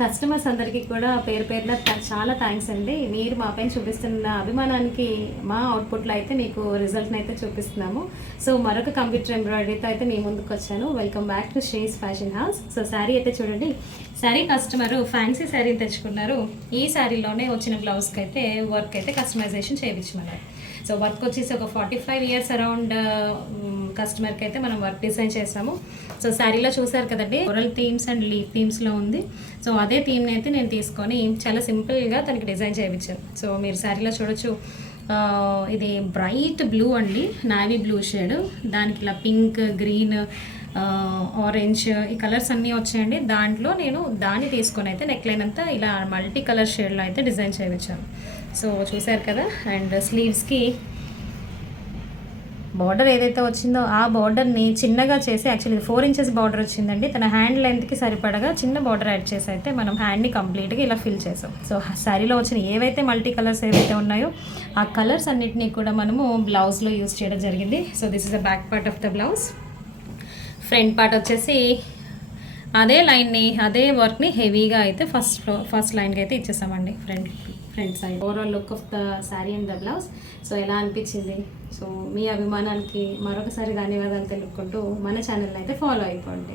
Customers అందరికీ కూడా పేరు పేరున చాలా థ్యాంక్స్ అండి. మీరు మా పైన చూపిస్తున్న అభిమానానికి మా అవుట్పుట్లో అయితే మీకు రిజల్ట్ని అయితే చూపిస్తున్నాము. సో మరొక కంప్యూటర్ ఎంబ్రాయిడరీతో అయితే మీ ముందుకు వచ్చాను. Welcome back to శ్రీస్ fashion house. So sari అయితే చూడండి, శారీ కస్టమరు ఫ్యాన్సీ శారీని తెచ్చుకున్నారు. ఈ శారీలోనే వచ్చిన బ్లౌజ్కి అయితే వర్క్ అయితే కస్టమైజేషన్ చేయించమన్నారు. సో వర్క్ వచ్చేసి ఒక 45 ఇయర్స్ అరౌండ్ కస్టమర్కి అయితే మనం వర్క్ డిజైన్ చేసాము. సో శారీలో చూసారు కదండి, ఓరల్ థీమ్స్ అండ్ లీఫ్ థీమ్స్లో ఉంది. సో అదే థీమ్ని అయితే నేను తీసుకొని చాలా సింపుల్గా తనకి డిజైన్ చేయించాను. సో మీరు శారీలో చూడొచ్చు, ఇది బ్రైట్ బ్లూ అండి, నావీ బ్లూ షేడ్, దానికి ఇలా పింక్, గ్రీన్, ఆరెంజ్ ఈ కలర్స్ అన్నీ వచ్చాయండి. దాంట్లో నేను దాన్ని తీసుకొని అయితే నెక్లైన్ అంతా ఇలా మల్టీ కలర్ షేడ్లో అయితే డిజైన్ చేయించాను. సో చూసారు కదా, అండ్ స్లీవ్స్కి బార్డర్ ఏదైతే వచ్చిందో ఆ బార్డర్ని చిన్నగా చేసి, యాక్చువల్లీ 4 ఇంచెస్ బార్డర్ వచ్చిందండి. తన హ్యాండ్ లెంత్కి సరిపడగా చిన్న బార్డర్ యాడ్ చేసి అయితే మనం హ్యాండ్ని కంప్లీట్గా ఇలా ఫిల్ చేసాం. సో శారీలో వచ్చిన ఏవైతే మల్టీ కలర్స్ ఏవైతే ఉన్నాయో ఆ కలర్స్ అన్నిటినీ కూడా మనము బ్లౌజ్లో యూజ్ చేయడం జరిగింది. So this is the back part of the blouse. Front part వచ్చేసి అదే లైన్ని, అదే వర్క్ని హెవీగా అయితే ఫస్ట్ లైన్కి అయితే ఇచ్చేసామండి. Front side overall look of the sari and the blouse. So ఎలా అనిపించింది? సో మీ అభిమానానికి మరొకసారి ధన్యవాదాలు తెలుపుకుంటూ మన ఛానల్ని అయితే ఫాలో అయిపోండి.